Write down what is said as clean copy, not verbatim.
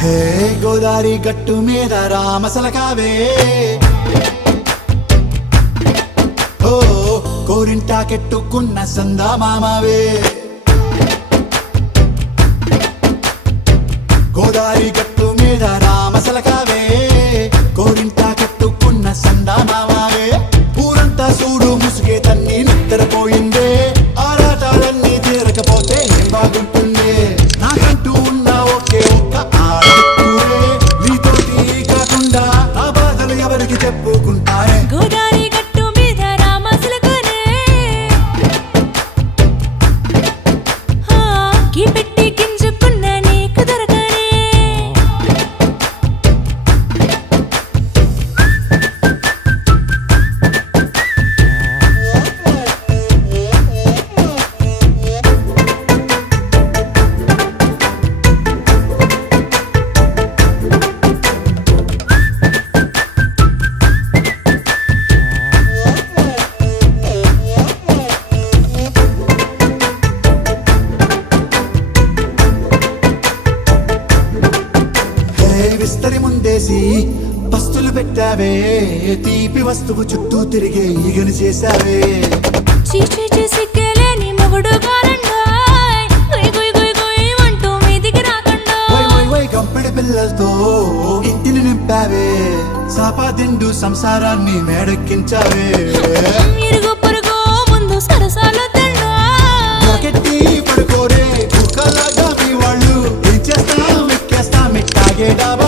హే గోదారి గట్టు మీద రామసలకావే ఓ కోరింటాకెట్టుకున్న సందా మామావే గోదారి గట్టు మీద రామసలకావే కోరింటాకెట్టుకున్న సందా మామావే ఊరంతా చూడు ముసుగే తన్ని నిద్రపోయిందే ఆరాటాలన్నీ తీరకపోతే ఏం బాగుంటుందే నాకంటూ ఉన్న ఒకే ఒక్క ఆడకూరే నీతోటి కాకుండా నా బాధలు ఎవరికి చెప్పుకుంటానే గోదారి గట్టు మీద రామసలకనే కి పెట్టి గింజుకున్న నీకు దొరకనే విస్తరి ముందేసి పస్తులు పెట్టావే తీపి వస్తువు చుట్టూ తిరిగే ఈగను చేశావే చీచీ సిగ్గలేని మొగుడు కారండాయ్ గుయ్ గుయ్ గుయ్ గుయ్ అంటూ మీదికి రాకండా వై కంపెడి పిల్లలతో ఇంటిని నింపావే సాపాదిండు సంసారాన్ని మేడెక్కించావే ఇరుగు పొరుగు ముందు సరసాల తండా నాకెట్టి పడుకోరే కుక్కలాగా మీ వాళ్ళు ఏం చేస్తాం ఎక్కేస్తాం ఎట్టాగే డాబా